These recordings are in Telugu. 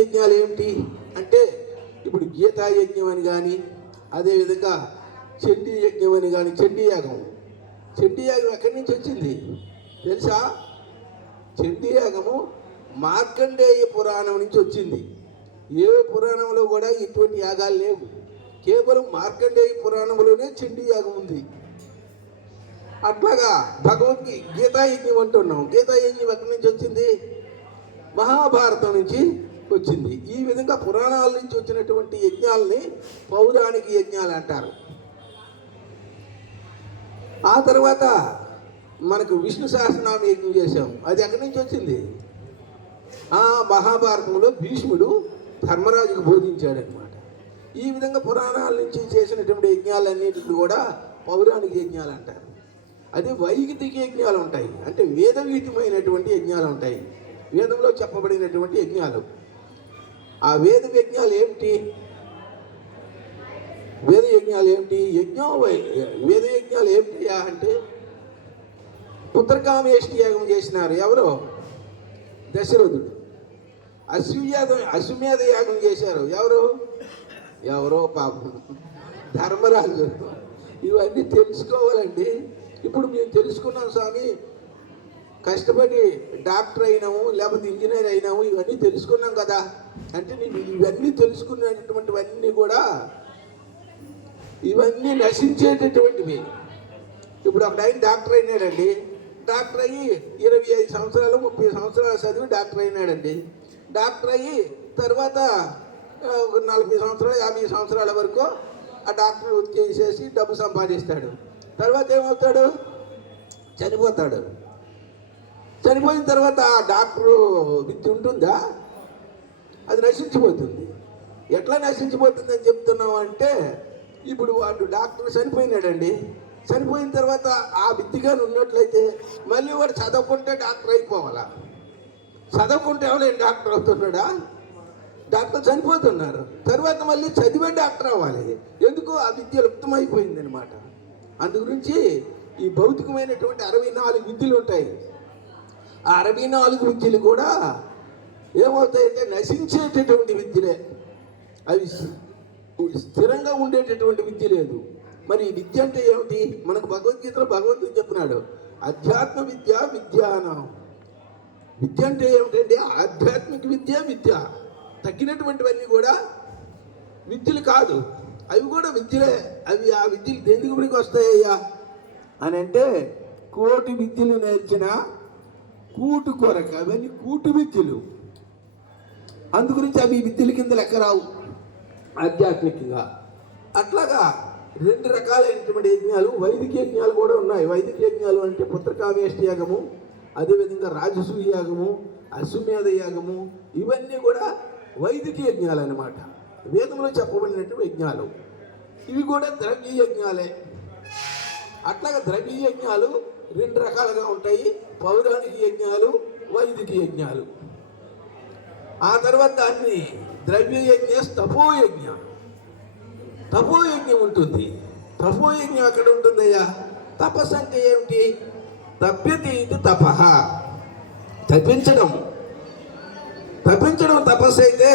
యజ్ఞాలు ఏమిటి అంటే ఇప్పుడు గీతా యజ్ఞం అని కానీ, అదేవిధంగా చండీ యజ్ఞం అని కానీ, చండీ యాగం ఎక్కడి నుంచి వచ్చింది తెలుసా? చండీ యాగము మార్కండేయ పురాణం నుంచి వచ్చింది. ఏ పురాణంలో కూడా ఇటువంటి యాగాలు లేవు. కేవలం మార్కండేయ పురాణంలోనే చండీ యాగం ఉంది. అట్లాగా గీతా యజ్ఞం అంటున్నాం. గీతా యజ్ఞం ఎక్కడి నుంచి వచ్చింది? మహాభారతం నుంచి వచ్చింది. ఈ విధంగా పురాణాల నుంచి వచ్చినటువంటి యజ్ఞాలని పౌరాణిక యజ్ఞాలు అంటారు. ఆ తర్వాత మనకు విష్ణు సహస్రనామ యజ్ఞం చేశాం. అది ఎక్కడి నుంచి వచ్చింది? మహాభారతంలో భీష్ముడు ధర్మరాజుకు బోధించాడనమాట. ఈ విధంగా పురాణాల నుంచి చేసినటువంటి యజ్ఞాలన్నిటిని కూడా పౌరాణిక యజ్ఞాలు అంటారు. అదే వైదిక యజ్ఞాలు ఉంటాయి, అంటే వేదవీతమైనటువంటి యజ్ఞాలు ఉంటాయి, వేదంలో చెప్పబడినటువంటి యజ్ఞాలు. ఆ వేద యజ్ఞాలు ఏమిటి? వేద యజ్ఞాలు ఏమిటి? వేద యజ్ఞాలు ఏమిటి అంటే పుత్రకామేష్టి యాగం చేసినారు. ఎవరో? దశరథుడు. అశ్వమేధ యాగం చేశారు. ఎవరో పాపం ధర్మరాజు. ఇవన్నీ తెలుసుకోవాలండి. ఇప్పుడు మేము తెలుసుకున్నాం స్వామి, కష్టపడి డాక్టర్ అయినాము, లేకపోతే ఇంజనీర్ అయినాము, ఇవన్నీ తెలుసుకున్నాం కదా అంటే నేను ఇవన్నీ తెలుసుకున్నటువంటివన్నీ కూడా ఇవన్నీ నశించేటటువంటివి. ఇప్పుడు ఒక ఆయన డాక్టర్ అయినాడండి. డాక్టర్ అయ్యి 25 సంవత్సరాలు 30 సంవత్సరాలు చదివి డాక్టర్ అయినాడండి. డాక్టర్ అయ్యి తర్వాత 40 సంవత్సరాలు 50 సంవత్సరాల వరకు ఆ డాక్టర్ వృత్తి చేసేసి డబ్బు సంపాదిస్తాడు. తర్వాత ఏమవుతాడు? చనిపోతాడు. చనిపోయిన తర్వాత ఆ డాక్టరు విద్య ఉంటుందా? అది నశించిపోతుంది. ఎట్లా నశించిపోతుందని చెప్తున్నాం అంటే ఇప్పుడు వాడు డాక్టర్ చనిపోయినాడండి. చనిపోయిన తర్వాత ఆ విద్యగా ఉన్నట్లయితే మళ్ళీ వాడు చదవకుంటే డాక్టర్ అయిపోవాలా? చదవకుంటే ఎవరైనా డాక్టర్ అవుతున్నాడా? డాక్టర్ చనిపోతున్నారు. తర్వాత మళ్ళీ చదివే డాక్టర్ అవ్వాలి. ఎందుకు? ఆ విద్య లుప్తమైపోయింది అనమాట. అందు గురించి ఈ భౌతికమైనటువంటి 64 విద్యలు ఉంటాయి. ఆ 64 విద్యలు కూడా ఏమవుతాయంటే నశించేటటువంటి విద్యలే. అవి స్థిరంగా ఉండేటటువంటి విద్య లేదు. మరి విద్య అంటే ఏమిటి? మనకు భగవద్గీతలో భగవంతుడు చెప్పినాడు, అధ్యాత్మ విద్య విద్యానం. విద్య అంటే ఏమిటంటే ఆధ్యాత్మిక విద్య. తగ్గినటువంటివన్నీ కూడా విద్యలు కాదు, అవి కూడా విద్యలే. అవి ఆ విద్యలు ఎందుకు పనికి వస్తాయ్యా అని అంటే కోటి విద్యలు నేర్చిన కూటు కొరకు. అవన్నీ కూటు విద్యలు. అందుగురించి అవి విద్యల కింద లెక్క రావు ఆధ్యాత్మికంగా. అట్లాగా 2 రకాలైనటువంటి యజ్ఞాలు, వైదిక యజ్ఞాలు కూడా ఉన్నాయి. వైదిక యజ్ఞాలు అంటే పుత్రకామేష్టి యాగము, అదేవిధంగా రాజసూయ యాగము, అశ్వమేధ యాగము, ఇవన్నీ కూడా వైదిక యజ్ఞాలు అన్నమాట. వేదంలో చెప్పబడినటువంటి యజ్ఞాలు. ఇవి కూడా ద్రవ్య యజ్ఞాలే. అట్లాగా ద్రవ్య యజ్ఞాలు 2 రకాలుగా ఉంటాయి, పౌరాణిక యజ్ఞాలు, వైదిక యజ్ఞాలు. ఆ తర్వాత దాన్ని ద్రవ్య యజ్ఞ తపోయజ్ఞం ఉంటుంది. తపోయజ్ఞం అక్కడ ఉంటుందయ్యా. తపస్సు అంటే ఏమిటి? తప్యతి ఇది తపః. తప్పించడం తపస్సు అయితే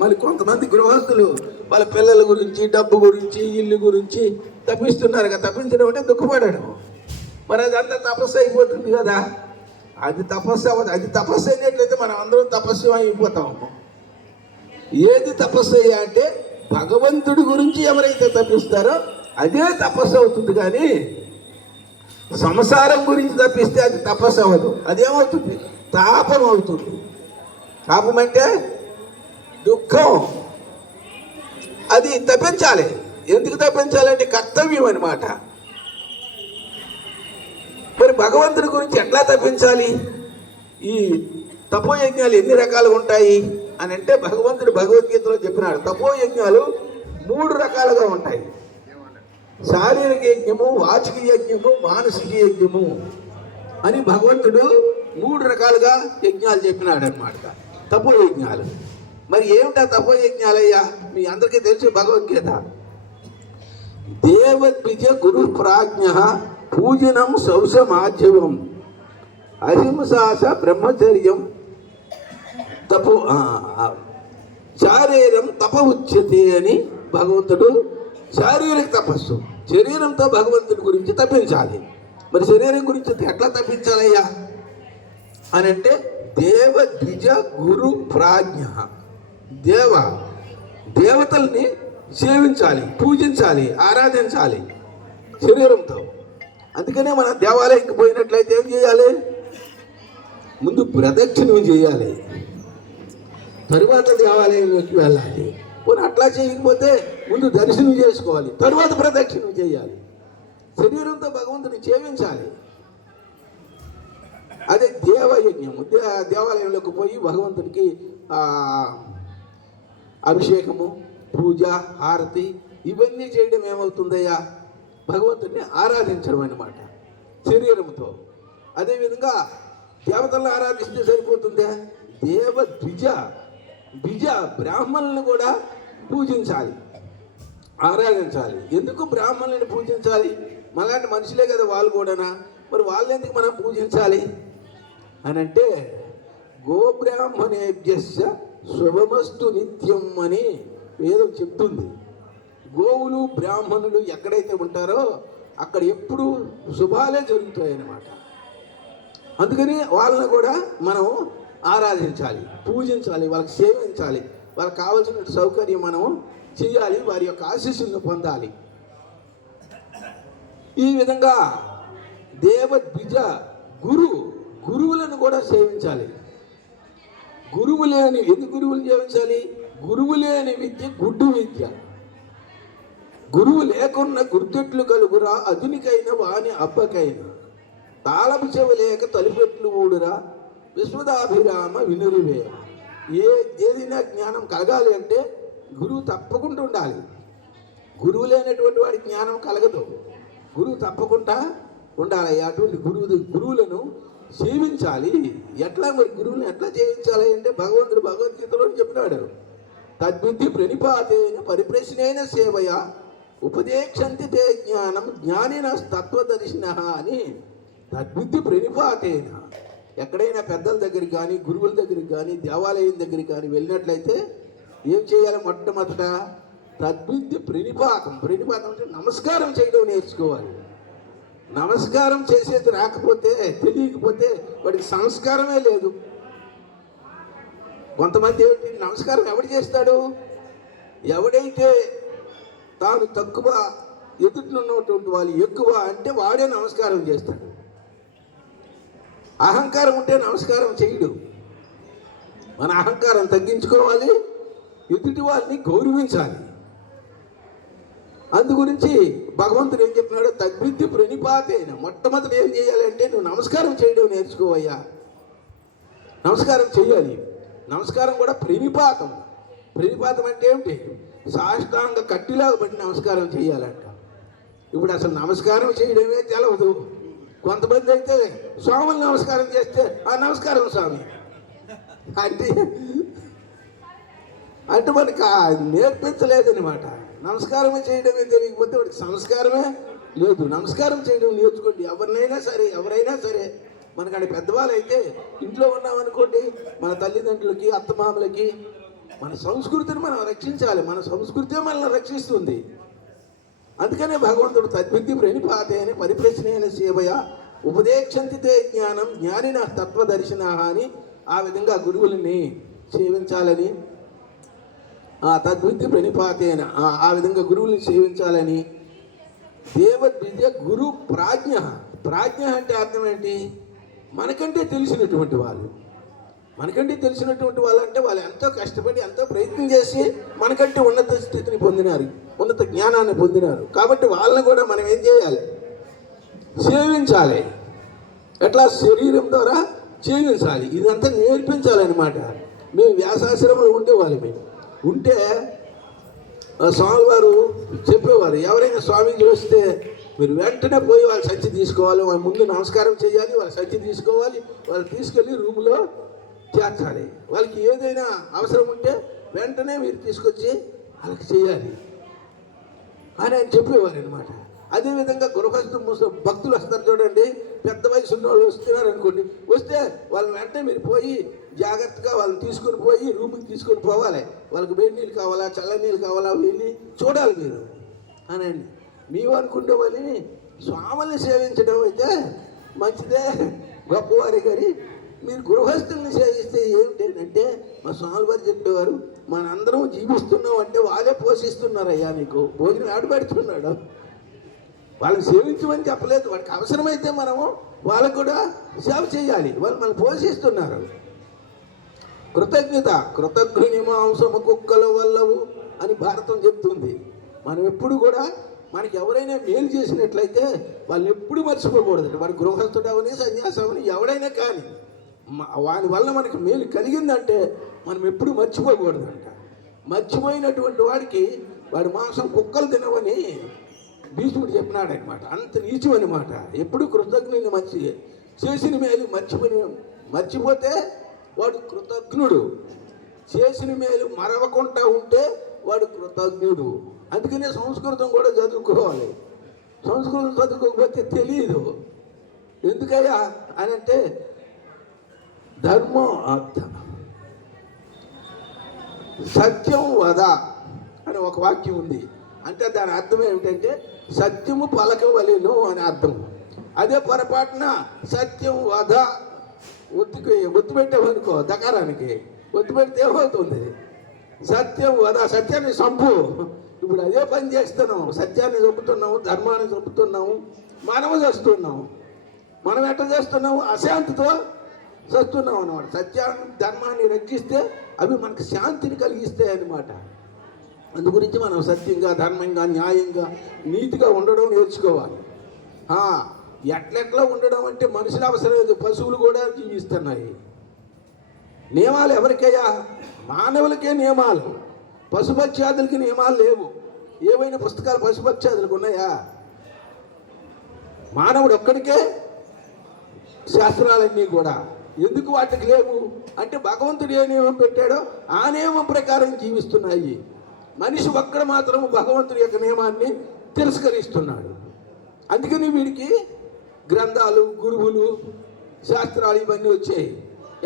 మరి కొంతమంది గృహస్థులు వాళ్ళ పిల్లల గురించి, డబ్బు గురించి, ఇల్లు గురించి తప్పిస్తున్నారు కదా. తప్పించడం అంటే దుఃఖపడడం. మరి అది అంతా తపస్సు అయిపోతుంది కదా. అది తపస్సు అవ్వదు. అది తపస్సు అయినట్లయితే మనం అందరం తపస్సు అయిపోతాము. ఏది తపస్సు అయ్యా అంటే భగవంతుడి గురించి ఎవరైతే తప్పిస్తారో అదే తపస్సు అవుతుంది. కానీ సంసారం గురించి తప్పిస్తే అది తపస్సు అవ్వదు. అదేమవుతుంది? తాపం అవుతుంది. తాపం అంటే దుఃఖం. అది తప్పించాలి. ఎందుకు తప్పించాలంటే కర్తవ్యం అన్నమాట. మరి భగవంతుడి గురించి ఎట్లా తప్పించాలి? ఈ తపోయజ్ఞాలు ఎన్ని రకాలుగా ఉంటాయి అని అంటే భగవంతుడు భగవద్గీతలో చెప్పినాడు. తపోయజ్ఞాలు 3 రకాలుగా ఉంటాయి. శారీరక యజ్ఞము, వాచిక యజ్ఞము, మానసిక యజ్ఞము అని భగవంతుడు 3 రకాలుగా యజ్ఞాలు చెప్పినాడు అన్నమాట. తపోయజ్ఞాలు. మరి ఏమిటా తపోయజ్ఞాలయ్యా? మీ అందరికీ తెలుసు భగవద్గీత. దేవద్విజ గురు ప్రాజ్ఞ పూజనం శౌచమాధ్యమం అహింసాస బ్రహ్మచర్యం శారీరం తప ఉచ్యతే అని భగవంతుడు శారీరక తపస్సు, శరీరంతో భగవంతుడి గురించి తప్పించాలి. మరి శరీరం గురించి ఎట్లా తప్పించాలయ్యా అని అంటే దేవ ద్విజ గురు ప్రాజ్ఞ, దేవతల్ని సేవించాలి, పూజించాలి, ఆరాధించాలి శరీరంతో. అందుకనే మన దేవాలయంకి పోయినట్లయితే ఏం చేయాలి? ముందు ప్రదక్షిణం చేయాలి, తరువాత దేవాలయంలోకి వెళ్ళాలి. పోనీ అట్లా చేయకపోతే ముందు దర్శనం చేసుకోవాలి, తరువాత ప్రదక్షిణం చేయాలి. శరీరంతో భగవంతుని సేవించాలి. అదే దేవయజ్ఞము. దేవాలయంలోకి పోయి భగవంతుడికి అభిషేకము, పూజ, హారతి ఇవన్నీ చేయడం ఏమవుతుందయ్యా? భగవంతుడిని ఆరాధించడం అన్నమాట శరీరంతో. అదేవిధంగా దేవతలను ఆరాధిస్తే సరిపోతుందా? ద్విజ బ్రాహ్మణులను కూడా పూజించాలి, ఆరాధించాలి. ఎందుకు బ్రాహ్మణులను పూజించాలి? మనలాంటి మనుషులే కదా వాళ్ళు కూడానా. మరి వాళ్ళెందుకు మనం పూజించాలి అని అంటే గోబ్రాహ్మణేభ్యస్య శుభమస్తు నిత్యం అని వేదం చెప్తుంది. గోవులు బ్రాహ్మణులు ఎక్కడైతే ఉంటారో అక్కడ ఎప్పుడు శుభాలే జరుగుతాయన్నమాట. అందుకని వాళ్ళని కూడా మనం ఆరాధించాలి, పూజించాలి, వాళ్ళకి సేవించాలి, వాళ్ళకి కావాల్సిన సౌకర్యం మనం చేయాలి, వారి యొక్క ఆశీస్సులను పొందాలి. ఈ విధంగా దేవద్విజ గురువులను కూడా సేవించాలి. ఎందుకు గురువులు సేవించాలి? గురువు లేని విద్య గుడ్డు విద్య. గురువు లేకున్న గుర్తెట్లు కలుగురా అదునికైన వాని అబ్బకైన, తాళపు చెవి లేక తలుపెట్లు ఊడురా విశ్వదాభిరామ వినురువే. ఏదైనా జ్ఞానం కలగాలి అంటే గురువు తప్పకుండా ఉండాలి. గురువు లేనటువంటి వాడి జ్ఞానం కలగదు. గురువు తప్పకుండా ఉండాలి. అటువంటి గురువులను సేవించాలి. ఎట్లా మరి గురువులను ఎట్లా సేవించాలి అంటే భగవంతుడు భగవద్గీతలో చెప్పినాడు, తద్బుద్ధి ప్రణిపాతేన పరిప్రశ్నైన సేవయ ఉపదేక్షంతి తే జ్ఞానం జ్ఞానిన తత్వదర్శిన అని. తద్బుద్ధి ప్రణిపాతేన, ఎక్కడైనా పెద్దల దగ్గరికి కానీ గురువుల దగ్గరికి కానీ దేవాలయం దగ్గరికి కానీ వెళ్ళినట్లయితే ఏం చేయాలి? మొట్టమొదట తద్బుద్ధి ప్రణిపాతం అంటే నమస్కారం చేయడం నేర్చుకోవాలి. నమస్కారం చేసేది రాకపోతే, తెలియకపోతే వాడికి సంస్కారమే లేదు. కొంతమంది ఏమిటి, నమస్కారం ఎవడు చేస్తాడు? ఎవడైతే తాను తక్కువ, ఎదుటినున్నటువంటి వాళ్ళు ఎక్కువ అంటే వాడే నమస్కారం చేస్తాడు. అహంకారం ఉంటే నమస్కారం చేయడు. మన అహంకారం తగ్గించుకోవాలి, ఎదుటి వాళ్ళని గౌరవించాలి. అందు గురించి భగవంతుడు ఏం చెప్తున్నాడు? తద్బుద్ధి ప్రణిపాతేన, మొట్టమొదటి ఏం చేయాలంటే నువ్వు నమస్కారం చేయడం నేర్చుకోవయ్యా. నమస్కారం చేయాలి. నమస్కారం కూడా ప్రణిపాతం అంటే ఏమిటి? సాష్టాంగ కట్టిలాగా పట్టి నమస్కారం చేయాలంట. ఇప్పుడు అసలు నమస్కారం చేయడమే తెలవదు. కొంతమంది అయితే స్వాములు నమస్కారం చేస్తే నమస్కారం స్వామి అంటే మనకు నేర్పించలేదన్నమాట. నమస్కారమే చేయడమే తెలియకపోతే వాడికి సంస్కారమే లేదు. నమస్కారం చేయడం నేర్చుకోండి. ఎవరైనా సరే మనకంటే పెద్దవాళ్ళు అయితే ఇంట్లో ఉన్నామనుకోండి, మన తల్లిదండ్రులకి, అత్తమామలకి మన సంస్కృతిని మనం రక్షించాలి. మన సంస్కృతే మనల్ని రక్షిస్తుంది. అందుకనే భగవంతుడు తద్బుద్ధి ప్రణిపాతేన పరిప్రశ్నైన సేవయ ఉపదేక్షంతి తే జ్ఞానం జ్ఞానిన తత్వదర్శిన అని ఆ విధంగా గురువులని సేవించాలని, తద్బుద్ధి ప్రణిపాతేన ఆ విధంగా గురువులను సేవించాలని. దేవద్విజ గురు ప్రాజ్ఞ అంటే అర్థం ఏంటి? మనకంటే తెలిసినటువంటి వాళ్ళు. అంటే వాళ్ళు ఎంతో కష్టపడి ఎంతో ప్రయత్నం చేసి మనకంటే ఉన్నత స్థితిని పొందినారు, ఉన్నత జ్ఞానాన్ని పొందినారు. కాబట్టి వాళ్ళని కూడా మనం ఏం చేయాలి? సేవించాలి. ఎట్లా? శరీరం ద్వారా సేవించాలి. ఇదంతా నేర్పించాలన్నమాట. మేము వ్యాసాశ్రమంలో ఉండేవాళ్ళు. మేము ఉంటే స్వామి వారు చెప్పేవారు, ఎవరైనా స్వామీజీ వస్తే మీరు వెంటనే పోయి వాళ్ళ సంచి తీసుకోవాలి, వాళ్ళ ముందు నమస్కారం చేయాలి, వాళ్ళ సంచి తీసుకోవాలి, వాళ్ళు తీసుకెళ్ళి రూమ్లో చేర్చాలి. వాళ్ళకి ఏదైనా అవసరం ఉంటే వెంటనే మీరు తీసుకొచ్చి వాళ్ళకి చేయాలి అని ఆయన చెప్పేవారు అనమాట. అదేవిధంగా గృహస్థు భక్తులు వస్తారు చూడండి, పెద్ద వయసు ఉన్న వాళ్ళు వస్తున్నారు అనుకోండి, వస్తే వాళ్ళని వెంటనే మీరు పోయి జాగ్రత్తగా వాళ్ళని తీసుకుని పోయి రూమ్కి తీసుకొని పోవాలి. వాళ్ళకి వేడి నీళ్ళు కావాలా, చల్ల నీళ్ళు కావాలా, వెళ్ళి చూడాలి మీరు అనండి. మేము అనుకునే వాళ్ళని స్వాముల్ని సేవించడం అయితే మంచిదే గొప్పవారి గారి, మీరు గృహస్థుల్ని సేవిస్తే ఏమిటంటే మా స్వామి వారు చెప్పేవారు, మనందరం జీవిస్తున్నాం అంటే వాళ్ళే పోషిస్తున్నారయ్యా, నీకు భోజనం ఆడబెడుతున్నాడు. వాళ్ళని సేవించమని చెప్పలేదు, వాడికి అవసరమైతే మనము వాళ్ళకు కూడా సేవ చేయాలి, వాళ్ళు మనల్ని పోషిస్తున్నారు. కృతజ్ఞత కృతజ్ఞుని మాంసము కుక్కల వల్లవు అని భారతం చెప్తుంది. మనం ఎప్పుడు కూడా మనకి ఎవరైనా మేలు చేసినట్లయితే వాళ్ళని ఎప్పుడు మర్చిపోకూడదు. వాడి గృహస్థుడవని సన్యాసమని ఎవడైనా కానీ వాని వల్ల మనకి మేలు కలిగిందంటే మనం ఎప్పుడు మర్చిపోకూడదంట. మర్చిపోయినటువంటి వాడికి వాడి మాంసం కుక్కలు తినవని భీష్ముడు చెప్పినాడనమాట. అంత నీచం అనమాట. ఎప్పుడు కృతజ్ఞుని మంచి చేసిన మేలు మర్చిపోతే వాడు కృతజ్ఞుడు, చేసిన మేలు మరవకుండా ఉంటే వాడు కృతజ్ఞుడు. అందుకనే సంస్కృతం కూడా చదువుకోవాలి. సంస్కృతం చదువుకోకపోతే తెలియదు. ఎందుకయ్యా అని అంటే ధర్మం అర్థ సత్యం వద అని ఒక వాక్యం ఉంది. అంటే దాని అర్థం ఏమిటంటే సత్యము పలకవలెను అని అర్థం. అదే పొరపాటున సత్యం వద ఒత్తు పెట్టామనుకో దకారానికి, ఒత్తు పెడితే ఏమవుతుంది? సత్యం వద, సత్యాన్ని చంపు. ఇప్పుడు అదే పని చేస్తున్నాము, సత్యాన్ని చంపుతున్నాము, ధర్మాన్ని చంపుతున్నాము, మనము చేస్తున్నాము. మనం ఎట్లా చేస్తున్నాము? అశాంతితో చేస్తున్నాం అన్నమాట. సత్యాన్ని ధర్మాన్ని రక్షిస్తే అవి మనకు శాంతిని కలిగిస్తాయి అన్నమాట. అందు గురించి మనం సత్యంగా, ధర్మంగా, న్యాయంగా, నీతిగా ఉండడం నేర్చుకోవాలి. ఎట్లెట్లా ఉండడం అంటే మనుషులు అవసరం లేదు, పశువులు కూడా జీవిస్తున్నాయి. నియమాలు ఎవరికయ్యా? మానవులకే నియమాలు, పశుపక్షాదులకి నియమాలు లేవు. ఏవైనా పుస్తకాలు పశుపక్షాదులకు ఉన్నాయా? మానవుడు ఒక్కడికే శాస్త్రాలన్నీ కూడా. ఎందుకు వాటికి లేవు అంటే భగవంతుడు ఏ నియమం పెట్టాడో ఆ నియమం ప్రకారం జీవిస్తున్నాయి. మనిషి ఒక్కడ మాత్రం భగవంతుడి యొక్క నియమాన్ని తిరస్కరిస్తున్నాడు. అందుకని వీడికి గ్రంథాలు, గురువులు, శాస్త్రాలు ఇవన్నీ వచ్చాయి.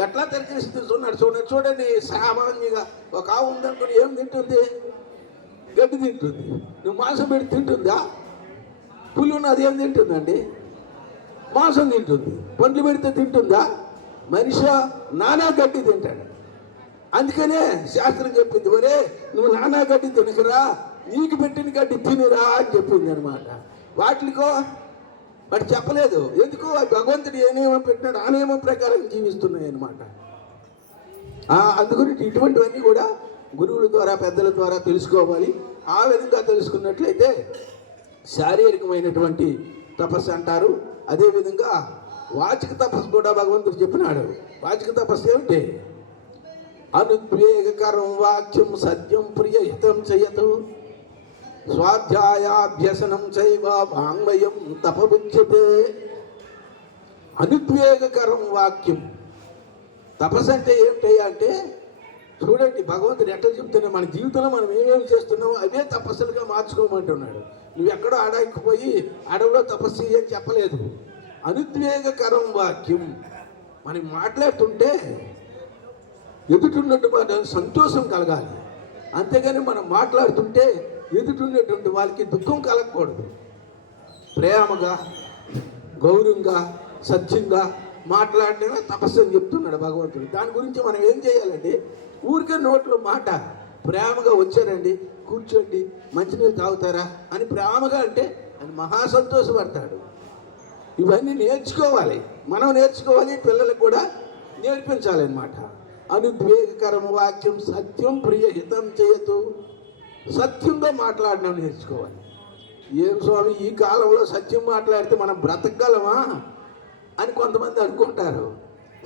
ఎట్లా తిరస్కరిస్తున్నాడు చూడండి. సామాన్యంగా ఒక ఆవు ఉందనుకుని ఏం తింటుంది? గడ్డి తింటుంది. నువ్వు మాంసం పెట్టి తింటుందా? పులి ఉన్నది ఏం తింటుందండి? మాంసం తింటుంది. పండ్లు పెడితే తింటుందా? మనిషి నానా గడ్డి తింటాడు. అందుకనే శాస్త్రం చెప్పింది, ఒరే నువ్వు నానా గడ్డి తినకరా, నీకు పెట్టిన గడ్డి తినిరా అని చెప్పింది అనమాట. వాటికో వాడు చెప్పలేదు. ఎందుకు? భగవంతుడు ఏ నియమం పెట్టినాడు ఆ నియమం ప్రకారం జీవిస్తున్నాయి అన్నమాట. అందుకని ఇటువంటివన్నీ కూడా గురువుల ద్వారా, పెద్దల ద్వారా తెలుసుకోవాలి. ఆ విధంగా తెలుసుకున్నట్లయితే శారీరకమైనటువంటి తపస్సు అంటారు. అదేవిధంగా వాచిక తపస్సు కూడా భగవంతుడు చెప్పినాడు. వాచిక తపస్సు ఏమిటి? అనుద్వేగకరం వాక్యం సత్యం ప్రియహితం చేయతు స్వాధ్యాయాభ్యసనం చైవ వాంగ్మయం తపముచ్యతే. అనుద్వేగకరం వాక్యం తపస్సు అంటే ఏమిటయ్యా అంటే చూడండి, భగవంతుడు ఎట్లా చెప్తున్నా మన జీవితంలో మనం ఏమేమి చేస్తున్నామో అవే తపస్సులుగా మార్చుకోమంటున్నాడు. నువ్వు ఎక్కడో అడవికి పోయి అడవిలో తపస్సు అని చెప్పలేదు. అనుద్వేగకరం వాక్యం మనం మాట్లాడుతుంటే ఎదుటిన్నట్టు సంతోషం కలగాలి. అంతేగాని మనం మాట్లాడుతుంటే ఎదుటిన్నటువంటి వాళ్ళకి దుఃఖం కలగకూడదు. ప్రేమగా, గౌరవంగా, సత్యంగా మాట్లాడటమే తపస్సు అని చెప్తున్నాడు భగవంతుడు. దాని గురించి మనం ఏం చేయాలండి? ఊరికే నోట్లో మాట ప్రేమగా వచ్చారండి, కూర్చోండి, మంచినీళ్ళు తాగుతారా అని ప్రేమగా అంటే అని మహా సంతోషపడతాడు. ఇవన్నీ నేర్చుకోవాలి, మనం నేర్చుకోవాలి, పిల్లలకు కూడా నేర్పించాలన్నమాట. అనుద్వేగకరం వాక్యం సత్యం ప్రియహితం చేయతు. సత్యంగా మాట్లాడడం నేర్చుకోవాలి. ఏం స్వామి ఈ కాలంలో సత్యం మాట్లాడితే మనం బ్రతకగలమా అని కొంతమంది అనుకుంటారు.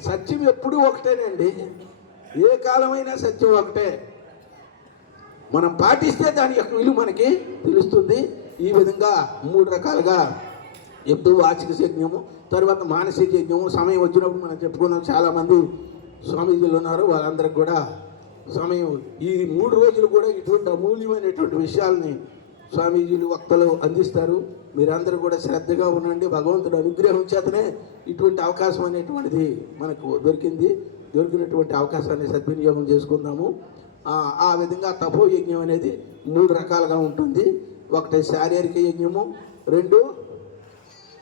సత్యం ఎప్పుడూ ఒకటేనండి. ఏ కాలమైనా సత్యం ఒకటే. మనం పాటిస్తే దాని యొక్క విలువ మనకి తెలుస్తుంది. ఈ విధంగా 3 రకాలుగా ఎప్పుడు వాచిక యజ్ఞము, తర్వాత మానసిక యజ్ఞము. సమయం వచ్చినప్పుడు మనం చెప్పుకున్నాం. చాలామంది స్వామీజీలు ఉన్నారు, వాళ్ళందరికి కూడా సమయం ఈ 3 రోజులు కూడా ఇటువంటి అమూల్యమైనటువంటి విషయాల్ని స్వామీజీలు వక్తలు అందిస్తారు. మీరందరూ కూడా శ్రద్ధగా ఉండండి. భగవంతుడు అనుగ్రహం చేతనే ఇటువంటి అవకాశం అనేటువంటిది మనకు దొరికినటువంటి అవకాశాన్ని సద్వినియోగం చేసుకుందాము. ఆ విధంగా తపో యజ్ఞం అనేది 3 రకాలుగా ఉంటుంది. ఒకటి శారీరక యజ్ఞము, 2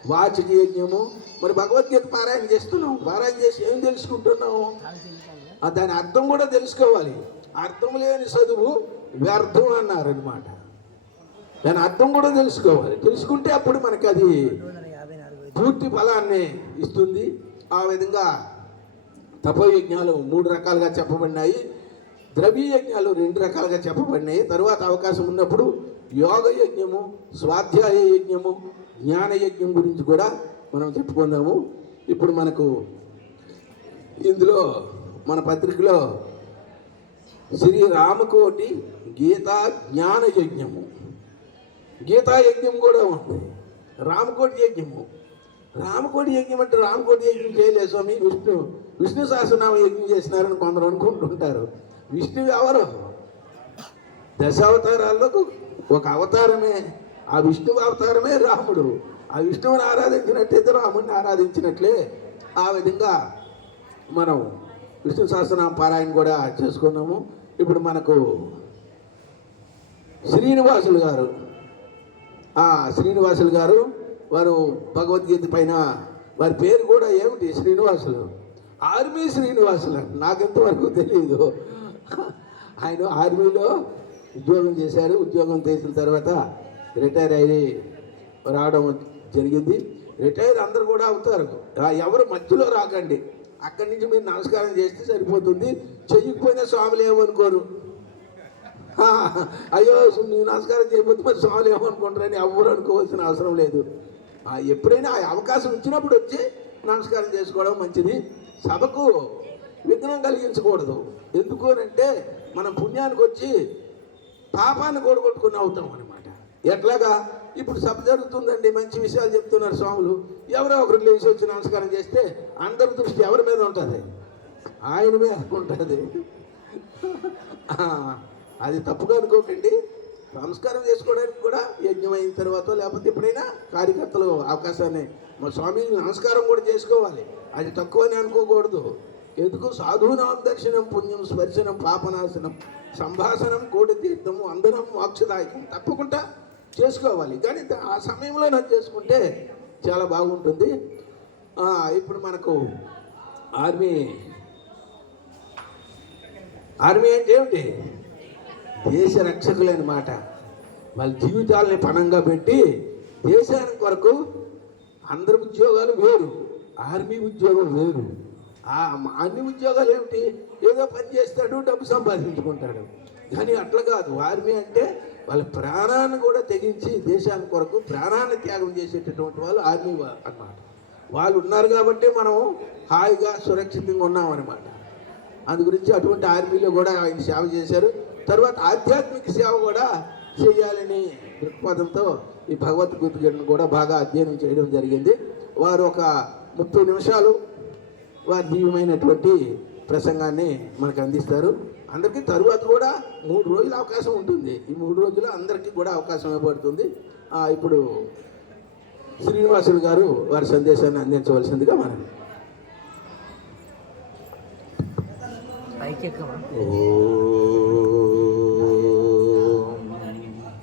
వాచిక యజ్ఞము. మరి భగవద్గీత పారాయణ చేస్తున్నాం, పారాయణ చేసి ఏం తెలుసుకుంటున్నాము? దాని అర్థం కూడా తెలుసుకోవాలి. అర్థం లేని చదువు వ్యర్థం అన్నారనమాట. దాని అర్థం కూడా తెలుసుకోవాలి. తెలుసుకుంటే అప్పుడు మనకి అది పూర్తి ఫలాన్ని ఇస్తుంది. ఆ విధంగా తపోయజ్ఞాలు 3 రకాలుగా చెప్పబడినాయి. ద్రవ్య యజ్ఞాలు 2 రకాలుగా చెప్పబడినాయి. తర్వాత అవకాశం ఉన్నప్పుడు యోగ యజ్ఞము, స్వాధ్యాయ యజ్ఞము, జ్ఞాన యజ్ఞం గురించి కూడా మనం చెప్పుకుందాము. ఇప్పుడు మనకు ఇందులో మన పత్రికలో శ్రీ రామకోటి గీతా జ్ఞాన యజ్ఞము, గీతా యజ్ఞం కూడా ఉంది. రామకోటి యజ్ఞము, రామకోటి యజ్ఞం అంటే రామకోటి యజ్ఞం చేయలేదు స్వామి, విష్ణు సహస్రనామ యజ్ఞం చేసినారని కొందరు అనుకుంటుంటారు. విష్ణువు ఎవరు? 10 అవతారాల్లో ఒక అవతారమే. ఆ విష్ణువు అవతారమే రాముడు. ఆ విష్ణువుని ఆరాధించినట్లయితే రాముడిని ఆరాధించినట్లే. ఆ విధంగా మనం విష్ణు సహస్రనామ పారాయణ కూడా చేసుకున్నాము. ఇప్పుడు మనకు శ్రీనివాసులు గారు వారు భగవద్గీత పైన వారి పేరు కూడా ఏమిటి? శ్రీనివాసులు, ఆర్మీ శ్రీనివాసులు అంట. నాకెంతవరకు తెలియదు. ఆయన ఆర్మీలో ఉద్యోగం చేశారు. ఉద్యోగం చేసిన తర్వాత రిటైర్ అయ్యి రావడం జరిగింది. రిటైర్ అందరు కూడా అవుతారు. ఎవరు మధ్యలో రాకండి. అక్కడి నుంచి మీరు నమస్కారం చేస్తే సరిపోతుంది. చెయ్యకపోయినా స్వాములు ఏమనుకోరు. అయ్యో నువ్వు నమస్కారం చేయకపోతే మరి స్వాములు ఏమనుకుంటారని ఎవరు అనుకోవాల్సిన అవసరం లేదు. ఎప్పుడైనా ఆ అవకాశం ఇచ్చినప్పుడు వచ్చి నమస్కారం చేసుకోవడం మంచిది. సభకు విఘ్నం కలిగించకూడదు. ఎందుకు అంటే మనం పుణ్యానికి వచ్చి పాపాన్ని కూడగొట్టుకుని అవుతాం అనమాట. ఎట్లాగా ఇప్పుడు సభ జరుగుతుందండి, మంచి విషయాలు చెప్తున్నారు స్వాములు, ఎవరో ఒకరు లేచి వచ్చి నమస్కారం చేస్తే అందరి దృష్టి ఎవరి మీద ఉంటుంది? ఆయన మీద ఉంటుంది. అది తప్పుగా అనుకోకండి. నమస్కారం చేసుకోవడానికి కూడా యజ్ఞం అయిన తర్వాత లేకపోతే ఎప్పుడైనా కార్యకర్తలు అవకాశాన్ని మా స్వామిని నమస్కారం కూడా చేసుకోవాలి. అది తక్కువని అనుకోకూడదు. ఎందుకు? సాధూనాం దర్శనం పుణ్యం స్పర్శనం పాపనాశనం సంభాషణం కోటి తీర్థము అందనం మోక్షదాయకం. తప్పకుండా చేసుకోవాలి. కానీ ఆ సమయంలో నాకు చేసుకుంటే చాలా బాగుంటుంది. ఇప్పుడు మనకు ఆర్మీ అంటే ఏమిటి? దేశ రక్షకులన్నమాట. వాళ్ళ జీవితాలని పణంగా పెట్టి దేశానికి కొరకు అందరి ఉద్యోగాలు వేరు, ఆర్మీ ఉద్యోగం వేరు. అన్ని ఉద్యోగాలు ఏమిటి? ఏదో పని చేస్తాడు, డబ్బు సంపాదించుకుంటాడు. కానీ అట్లా కాదు. ఆర్మీ అంటే వాళ్ళ ప్రాణాన్ని కూడా తెగించి దేశానికి కొరకు ప్రాణాన్ని త్యాగం చేసేటటువంటి వాళ్ళు ఆర్మీ అన్నమాట. వాళ్ళు ఉన్నారు కాబట్టి మనం హాయిగా సురక్షితంగా ఉన్నామన్నమాట. అందు గురించి అటువంటి ఆర్మీలో కూడా ఆయన సేవ చేశారు. తర్వాత ఆధ్యాత్మిక సేవ కూడా చేయాలని దృక్పథంతో ఈ భగవద్గీతను కూడా బాగా అధ్యయనం చేయడం జరిగింది. వారు ఒక 30 నిమిషాలు వారి దివ్యమైనటువంటి ప్రసంగాన్ని మనకు అందిస్తారు. అందరికీ తరువాత కూడా 3 రోజుల అవకాశం ఉంటుంది. ఈ 3 రోజులు అందరికీ కూడా అవకాశం ఇవ్వబడుతుంది. ఇప్పుడు శ్రీనివాసులు గారు వారి సందేశాన్ని అందించవలసిందిగా మనం. ఓ